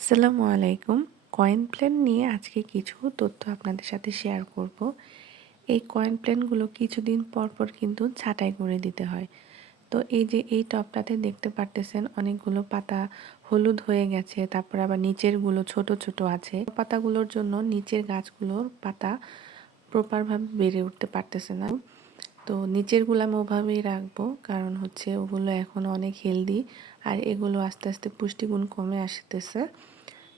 আসসালামু আলাইকুম। Coin plan নিয়ে আজকে কিছু তথ্য আপনাদের সাথে শেয়ার করব। এই কয়েন প্ল্যানগুলো কিছুদিন পর পর কিন্তু ছাঁটাই করে দিতে হয়। তো এই যে এই টবটাতে দেখতে পারতেছেন অনেকগুলো পাতা হলুদ হয়ে গেছে, তারপরে আবার নিচেরগুলো ছোট ছোট আছে। পাতাগুলোর জন্য নিচের গাছগুলোর পাতা প্রপারভাবে বেড়ে উঠতে পারতেছে না। তো নিচেরগুলো আমি ওভাবেই রাখবো, কারণ হচ্ছে ওগুলো এখন অনেক হেলদি আর এগুলো আস্তে আস্তে পুষ্টিগুণ কমে আসতেছে।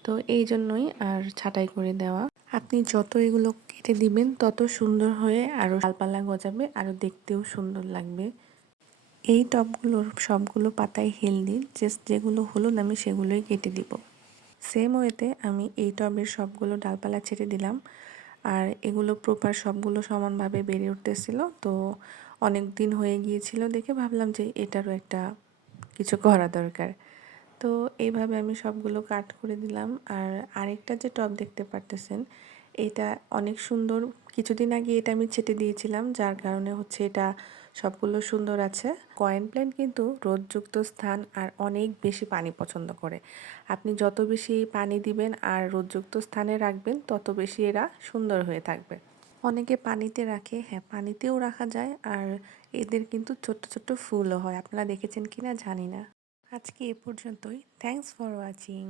তো এই জন্যই আর ছাঁটাই করে দেওয়া। আপনি যত এগুলো কেটে দিবেন তত সুন্দর হয়ে আরও ডালপালা গজাবে, আরও দেখতেও সুন্দর লাগবে। এই টবগুলোর সবগুলো পাতাই হেলদি, জাস্ট যেগুলো হলুদ আমি সেগুলোই কেটে দিব। সেম ওয়েতে আমি এই টবের সবগুলো ডালপালা ছেড়ে দিলাম, আর এগুলো প্রপার সবগুলো সমানভাবে বেড়ে উঠতেছিল। তো অনেক দিন হয়ে গিয়েছিল দেখে ভাবলাম যে এটারও একটা কিছু করা দরকার। তো এইভাবে আমি সবগুলো কাট করে দিলাম। আর আরেকটা যে টব দেখতে পারতেছেন, এটা অনেক সুন্দর। কিছুদিন আগে এটা আমি ছেটে দিয়েছিলাম, যার কারণে হচ্ছে এটা সবগুলো সুন্দর আছে। কয়েন প্ল্যান্ট কিন্তু রোদযুক্ত স্থান আর অনেক বেশি পানি পছন্দ করে। আপনি যত বেশি পানি দিবেন আর রোদযুক্ত স্থানে রাখবেন তত বেশি এরা সুন্দর হয়ে থাকবে। অনেকে পানিতে রাখে, হ্যাঁ পানিতেও রাখা যায়। আর এদের কিন্তু ছোট্ট ছোট্ট ফুলও হয়, আপনারা দেখেছেন কিনা জানি না। আজকে এ পর্যন্তই। Thanks for watching.